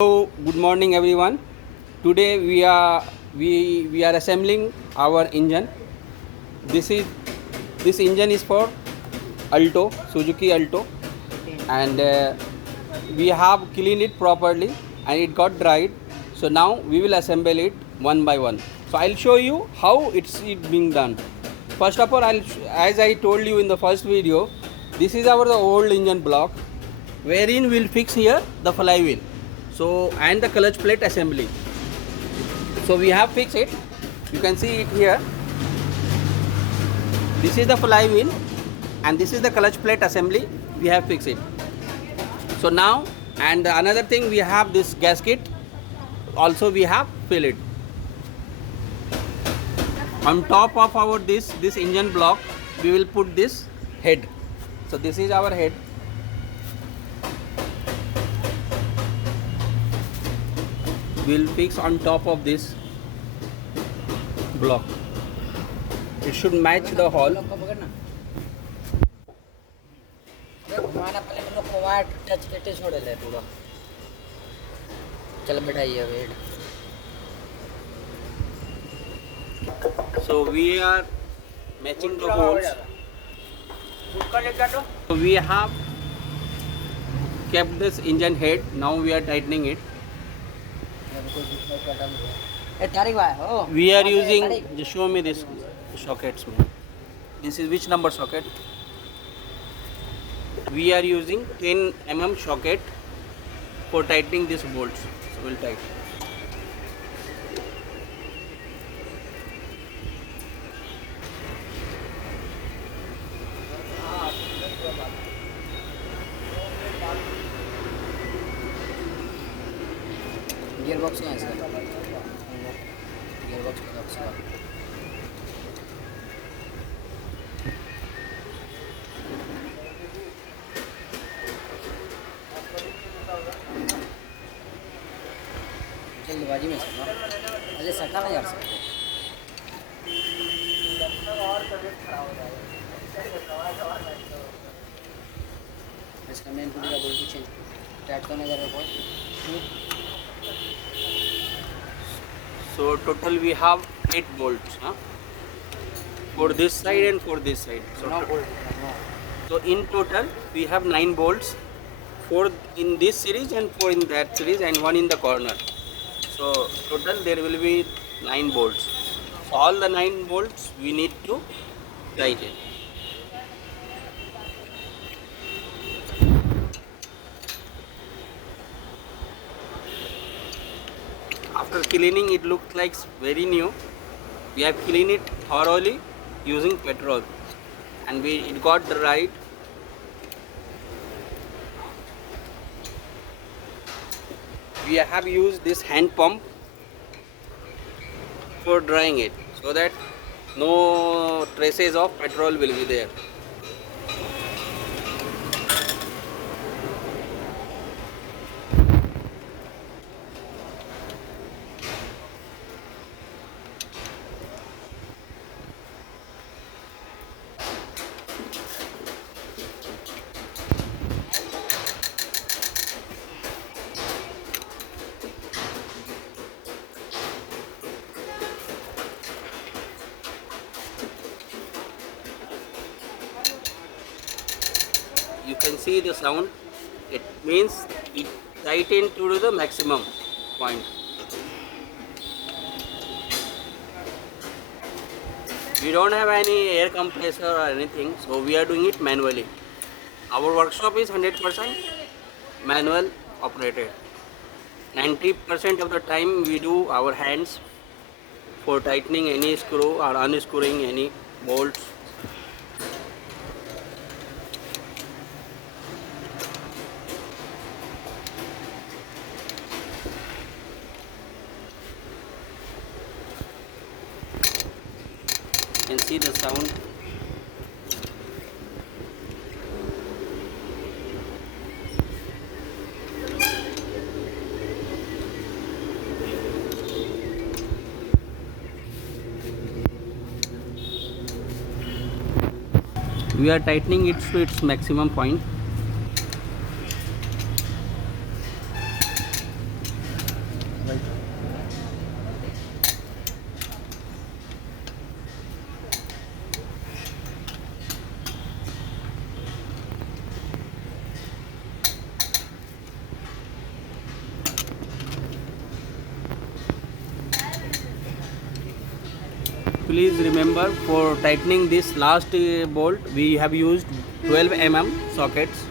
So good morning everyone. Today we are assembling our engine. This is this engine is for Alto, Suzuki Alto, and we have cleaned it properly and it got dried. So now we will assemble it one by one. So I'll show you how it being done. First of all, as I told you in the first video, this is the old engine block, wherein we'll fix here the flywheel. So and the clutch plate assembly. So we have fixed it. You can see it here. This is the flywheel and this is the clutch plate assembly. We have fixed it. So now, and another thing, we have this gasket. Also we have filled it. On top of our this engine block, we will put this head. So this is our head. We'll fix on top of this block. It should match the hall. चल बैठाइए wait So we are matching the holes. So we have kept this engine head. Now we are tightening it. तारीख भाई हो We are using. Just show me this sockets. This is which number socket? We are using 10 mm socket for tightening these bolts. So we'll tighten. Gear box कहाँ है इसका gear box का इसका जल्दबाजी में सर अरे सटा ना यार सर इसका मेन पुली का बोल्ट चेंज टाइट करने जा रहा है So total we have 8 bolts, huh? For this side and for this side. So, so in total we have 9 bolts, 4 in this series and 4 in that series and 1 in the corner. So total there will be 9 bolts. So all the 9 bolts we need to tighten. After cleaning, it looked like very new. We have cleaned it thoroughly using petrol and it got dried. We have used this hand pump for drying it so that no traces of petrol will be there. You can see the sound. It means it tightened to the maximum point. We don't have any air compressor or anything, so we are doing it manually. Our workshop is 100% manual operated. 90% of the time we do our hands for tightening any screw or unscrewing any bolts. You can see the sound. We are tightening it to its maximum point. please remember for tightening this last bolt we have used 12 sockets.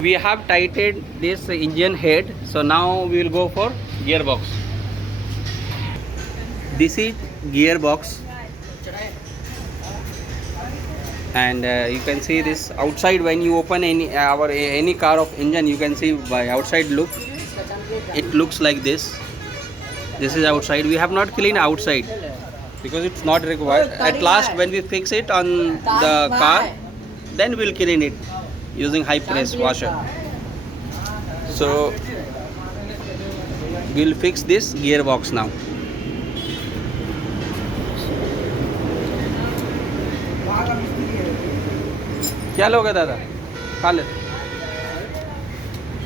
We have tightened this engine head, so now we will go for gearbox. This is gearbox, and you can see this outside. When you open any car of engine, you can see by outside look, it looks like this. This is outside. We have not cleaned outside because it's not required. At last, when we fix it on the car, then we'll clean it using high press washer. So we'll fix this gearbox now. क्या लोगे दादा? खा ले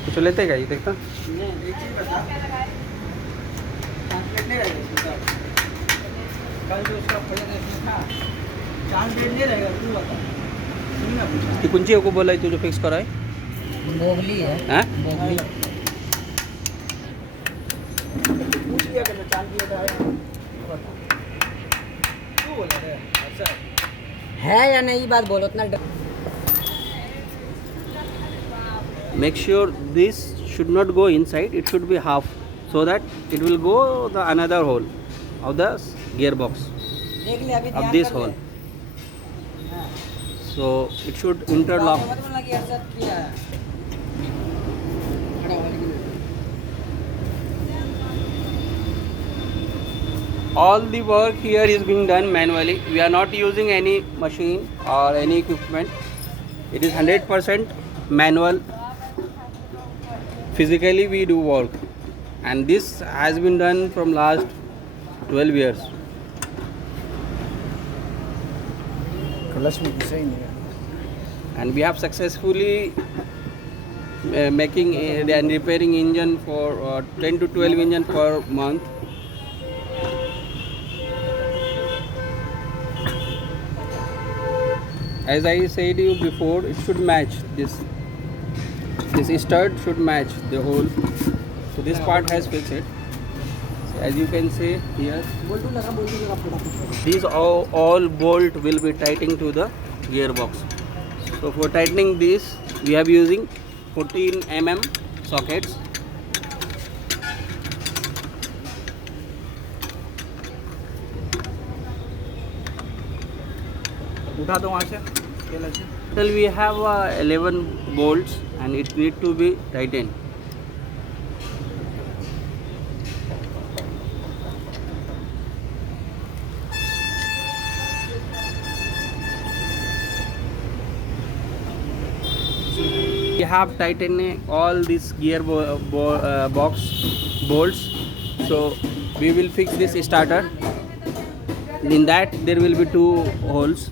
कुछ लेते क्या ये देखता एक चीज बता, ट्रांसलेट नहीं रहेगा उसका। कल जो उसका प्रोजेक्ट इसमें था, ट्रांसलेट नहीं रहेगा, तू बता। सुन ना पूछा। ये कुंची को बोला है तू जो फिक्स करा है? मोगली है। हैं? मोगली। पूछ लिया करना, चांद की बता रहा है। बता। तू बोला रे, अच्छा है या नहीं बात बोलो उतना। Make sure this should not go inside, it should be half, so that it will go the another hole of the gearbox देख ले अभी of this hole. So it should interlock. All the work here is being done manually. We are not using any machine or any equipment. It is 100% manual. Physically we do work, and this has been done from last 12 years. And we have successfully making and repairing engine for 10 to 12 engine per month. As I said you before, it should match this stud should match the hole. So this part has fixed it. So as you can see here, these all bolt will be tightening to the gearbox. So for tightening this, we are using 14 sockets. उठा दो वहाँ से। Till we have 11 bolts and it need to be tightened. We have tightened all these box bolts, so we will fix this starter. In that there will be 2 holes.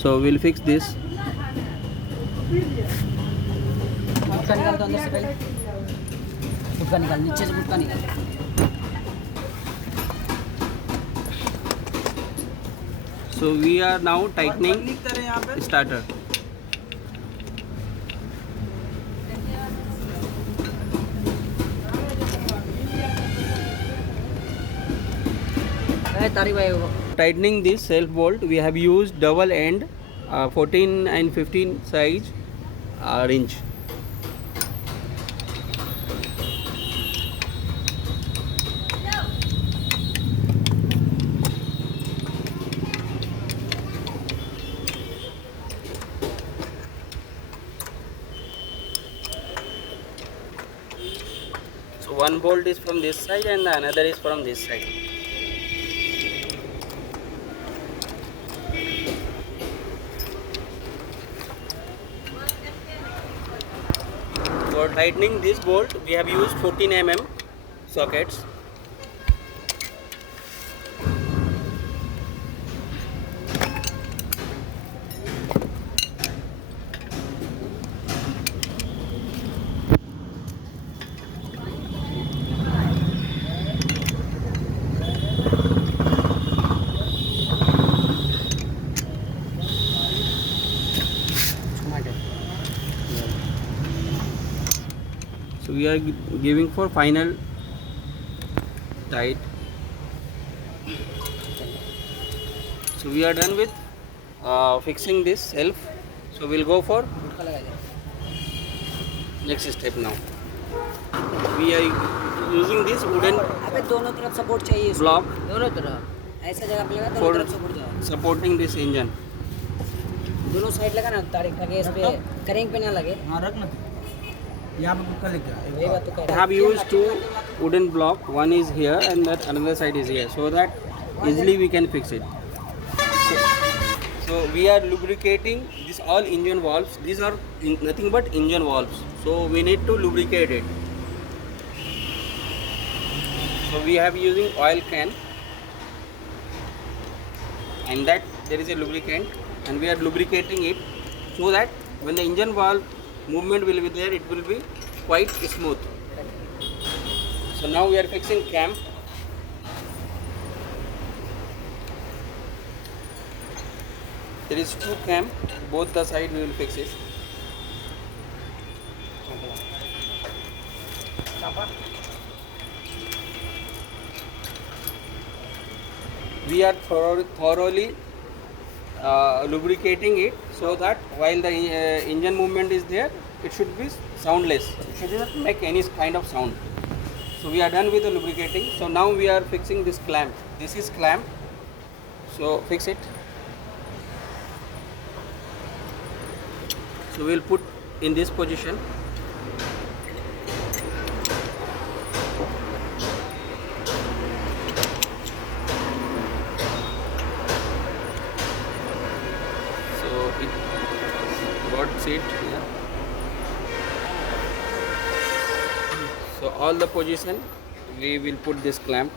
So we'll fix this. गुटका निकाल दो अंदर से पहले। गुटका निकाल, नीचे से गुटका निकाल। So we are now tightening starter. Tightening this self bolt, we have used double end 14 and 15 size wrench. So one bolt is from this side and the another is from this side. For tightening this bolt, we have used 14 sockets. So we are giving for final tight. So we are done with fixing this self. So we'll go for next step now. We are using this wooden अबे दोनों तरफ support चाहिए इसको। block दोनों तरफ ऐसा जगह पे लगा दोनों for तरफ सपोर्ट जाए। supporting this engine. दोनों साइड लगा ना ताकि इस पे करेंग पे ना लगे। हाँ रखना यहाँ पे कुछ कर वही बात तो कह I रहा have used two wooden block. One is here and that another side is here, so that easily we can fix it. So we are lubricating this all engine valves. These are nothing but engine valves. So we need to lubricate it. So we have using oil can, and that there is a lubricant, and we are lubricating it so that when the engine valve movement will be there, it will be quite smooth. So now we are fixing cam. There is two cam, both the side we will fix it. We are thoroughly lubricating it so that while the engine movement is there, it should be soundless. It should not make any kind of sound. So we are done with the lubricating. So now we are fixing this clamp. This is clamp. So fix it. So we'll put in this position. So it got seat here. So all the position we will put this clamp.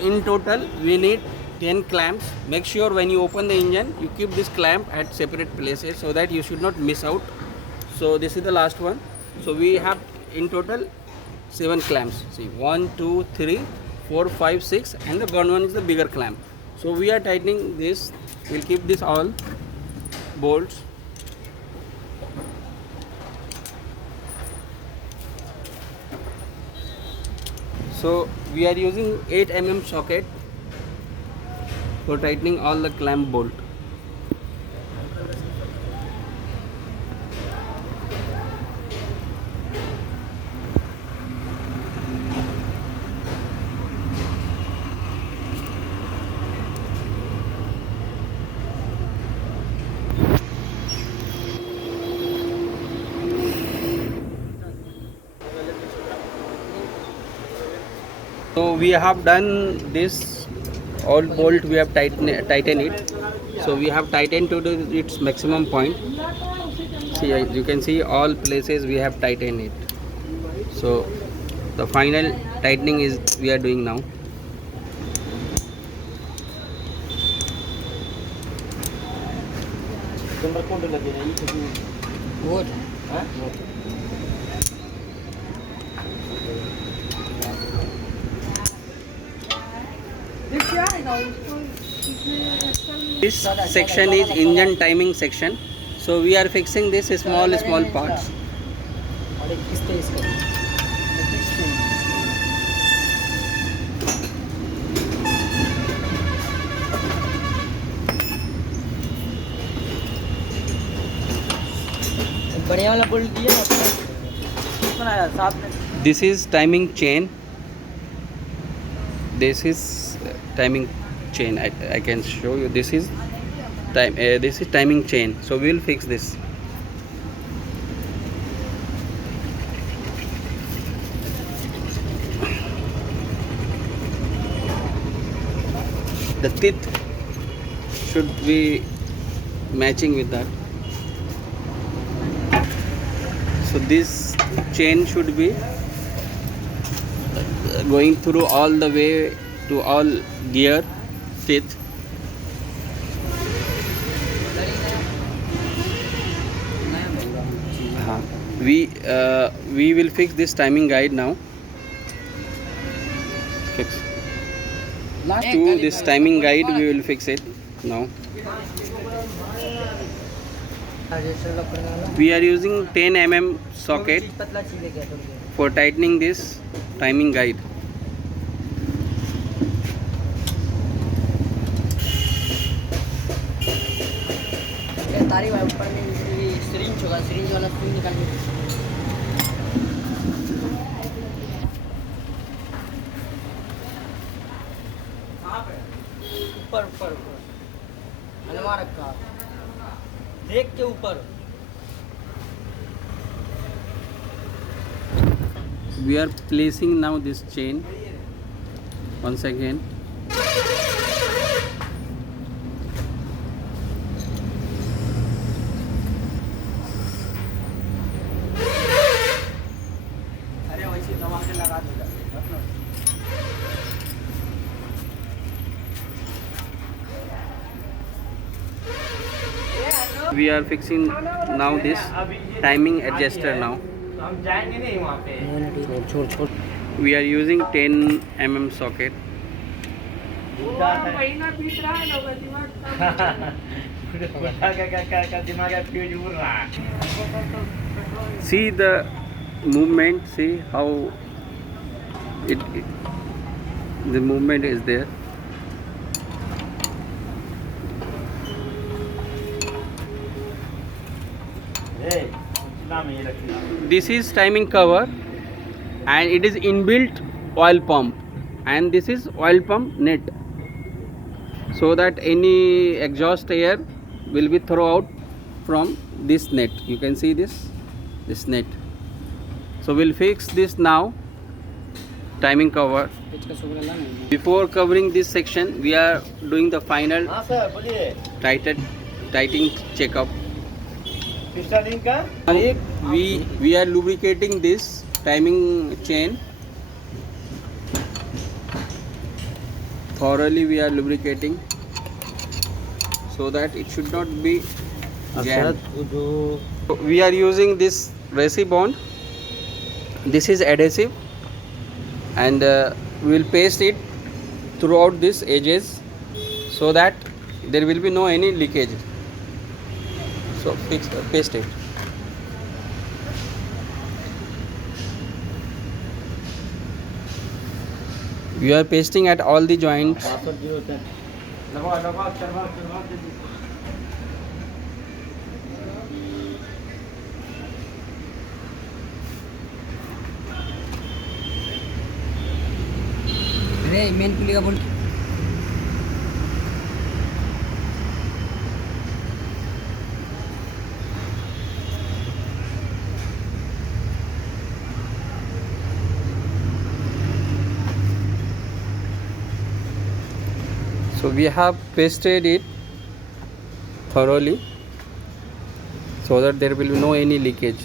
In total we need 10 clamps. Make sure when you open the engine you keep this clamp at separate places so that you should not miss out. So this is the last one. So we have in total 7 clamps. See 1, 2, 3, 4, 5, 6 and the gone one is the bigger clamp. So we are tightening this. We'll keep this all bolts. So we are using 8 mm socket for tightening all the clamp bolt. So we have done this all bolt, we have tightened it. So we have tightened to its maximum point. See, you can see all places we have tightened it. So the final tightening is we are doing now. Wood. This section is engine timing section. So we are fixing this small parts. और एक किस्ते इसका। बढ़िया वाला bolt दिया बनाया साथ में। This is timing chain. This is timing chain. I can show you. This is time. This is timing chain. So we will fix this. The teeth should be matching with that. So this chain should be going through all the way to all gear teeth. We will fix this timing guide now. Fix. To this timing guide we will fix it. now. Register lock करने वाला We are using 10 mm socket चीज पतला चीज लेके आ थोड़ी देर for tightening this timing guide. ये तारी भाई ऊपर में सिरिंज होगा सिरिंज वाला सुई निकाल के ऊपर ऊपर ऊपर अलमार रखा देख के ऊपर We are placing now this chain once again. अरे वैसे दबा के लगा देगा We are fixing now this timing adjuster now. हम जाएंगे नहीं वहाँ पे छोड़ छोड़ We are using 10 mm socket. दिमाग फ्यूज उड़ रहा है See the movement, see how the movement is there. This is timing cover and it is inbuilt oil pump, and this is oil pump net, so that any exhaust air will be thrown out from this net. You can see this net. So we'll fix this now, timing cover. इसका शुक्र अल्लाह नहीं Before covering this section, we are doing the final हाँ sir बोलिए tightening checkup. Piston का We are lubricating this timing chain thoroughly. We are lubricating so that it should not be jammed. We are using this resi bond. This is adhesive, and we will paste it throughout these edges so that there will be no any leakage. So paste it. We are pasting at all the joints. अरे main पुली का बोल So we have pasted it thoroughly so that there will be no any leakage.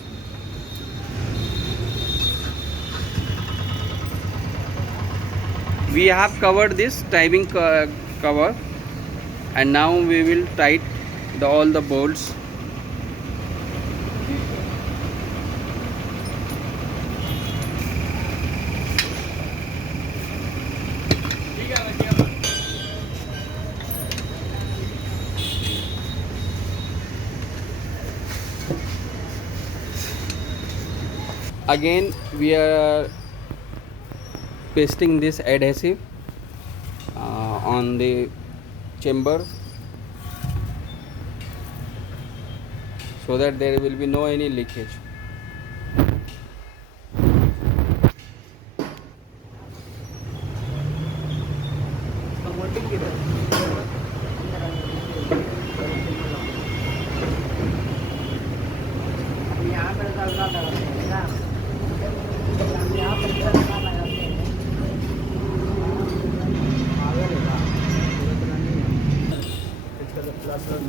We have covered this timing cover, and now we will tight all the bolts. Again we are pasting this adhesive on the chamber so that there will be no any leakage. यहाँ पर यहाँ पर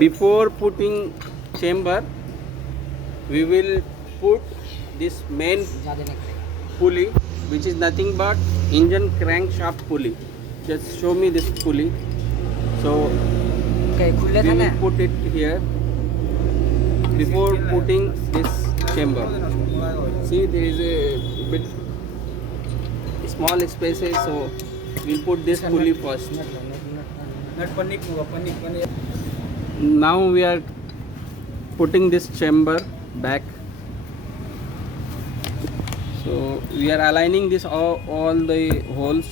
Before putting chamber, we will put this main pulley, which is nothing but engine crankshaft pulley. Just show me this pulley. So we will put it here before putting this chamber. See, there is a bit small spaces, so we'll put this pulley first. नट पन्नी होगा पन्नी Now we are putting this chamber back. So we are aligning this all the holes.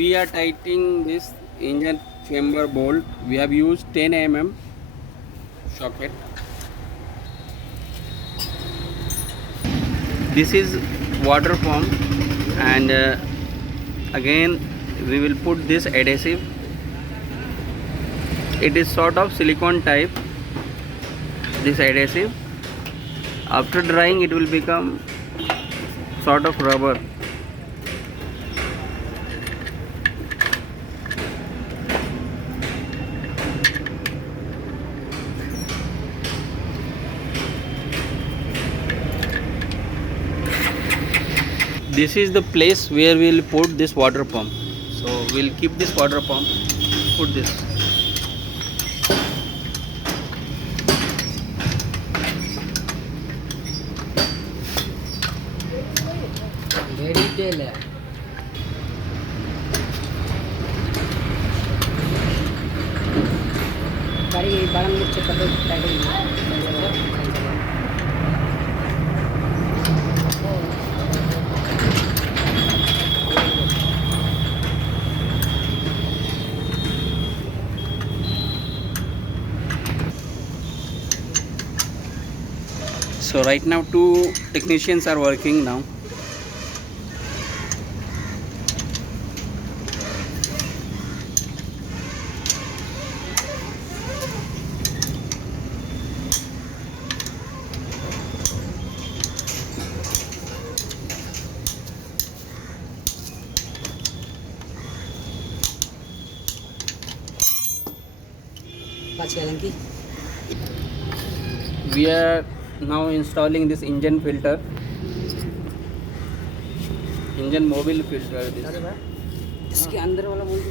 We are tightening this engine chamber bolt. We have used 10 mm socket. This is water pump, and again we will put this adhesive. It is sort of silicone type, this adhesive. After drying it will become sort of rubber. This is the place where we will put this water pump. So we'll keep this water pump, put this. Very तेल है गाड़ी बारह minute से कपड़े So right now 2 technicians are working now. We are now installing this engine filter, engine mobile filter. इसके अंदर वाला बोल दो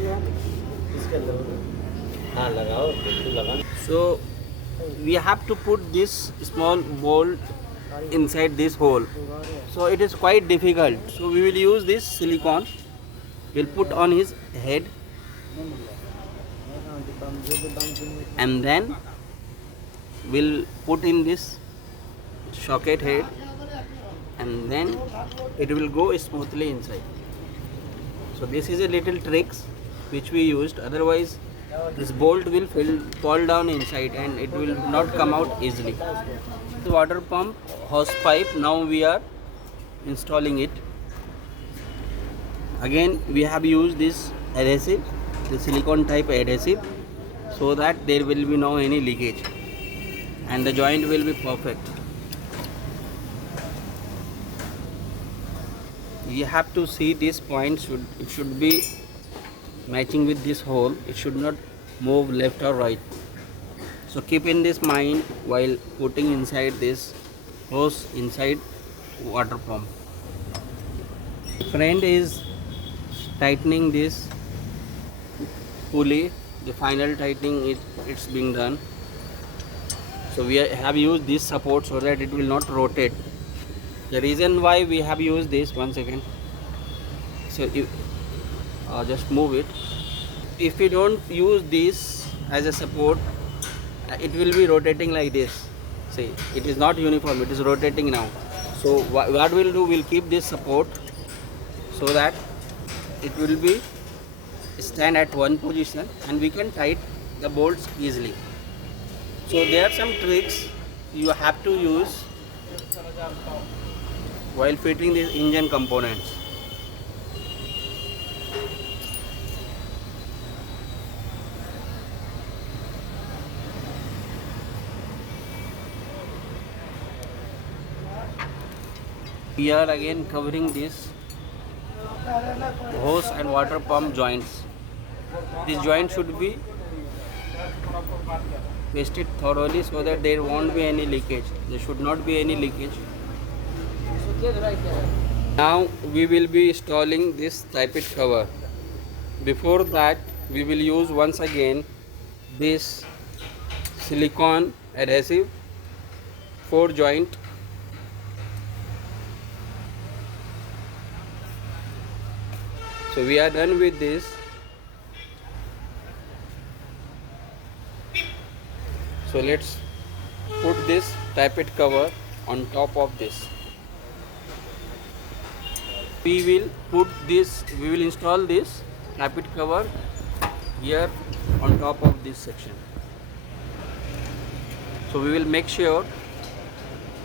इसके अंदर हाँ लगाओ बिल्कुल लगाओ. So we have to put this small bolt inside this hole. So it is quite difficult. So we will use this silicone. We'll put on his head, and then we'll put in this socket head, and then it will go smoothly inside. So this is a little tricks which we used, otherwise this bolt will fall down inside and it will not come out easily. The water pump hose pipe, now we are installing it. Again we have used this adhesive, the silicone type adhesive, so that there will be no any leakage and the joint will be perfect. You have to see this point, it should be matching with this hole. It should not move left or right. So keep in this mind while putting inside this hose inside water pump. Friend is tightening this pulley. The final tightening it's being done. So we have used this support so that it will not rotate. The reason why we have used this, one second, so if, just move it. If we don't use this as a support, it will be rotating like this. See, it is not uniform, it is rotating now. So what we'll do, we'll keep this support so that it will be stand at one position and we can tighten the bolts easily. So there are some tricks you have to use while fitting these engine components. We are again covering this hose and water pump joints. This joint should be pasted thoroughly so that there won't be any leakage. There should not be any leakage. Now we will be installing this tie-pit cover. Before that, we will use once again this silicone adhesive 4 joint. So we are done with this. So let's put this tappet cover on top of this. We will install this tappet cover here on top of this section. So we will make sure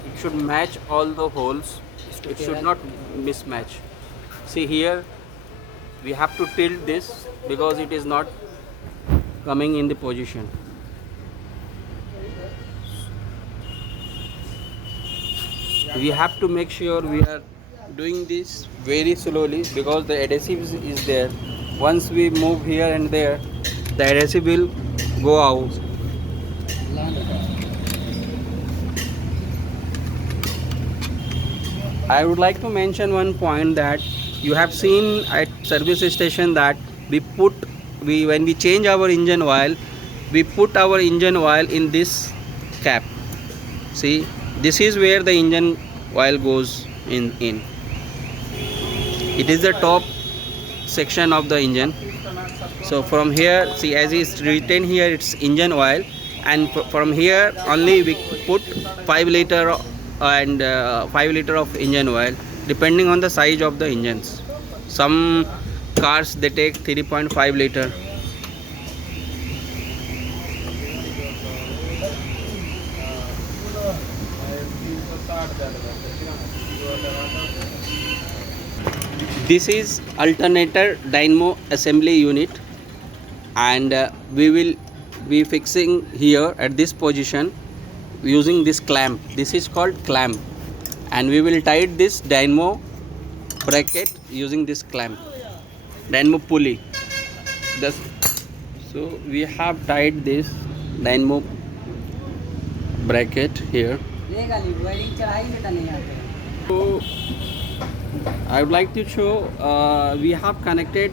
it should match all the holes. It should not mismatch. See here, we have to tilt this because it is not coming in the position. We have to make sure we are doing this very slowly because the adhesive is there. Once we move here and there, the adhesive will go out. I would like to mention one point that you have seen at service station that when we change our engine oil, we put our engine oil in this cap. See, this is where the engine oil goes in. It is the top section of the engine. So from here, see, as is written here, it's engine oil, and from here only we put 5 liter and 5 liter of engine oil depending on the size of the engines. Some cars they take 3.5 liter. This is alternator dynamo assembly unit, and we will be fixing here at this position using this clamp. This is called clamp, and we will tight this dynamo bracket using this clamp, dynamo pulley. So we have tied this dynamo bracket here. So I would like to show we have connected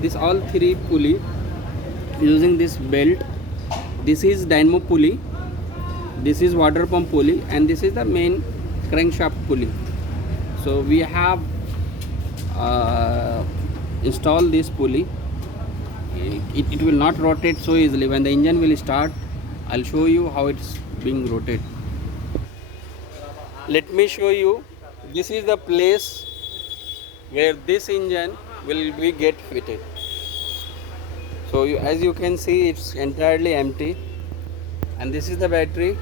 this all 3 pulley using this belt. This is dynamo pulley, this is water pump pulley, and this is the main crankshaft pulley. So we have installed this pulley. It will not rotate so easily. When the engine will start, I'll show you how it's being rotated. Let me show you. This is the place where this engine will be get fitted. So as you can see, it's entirely empty, and this is the battery.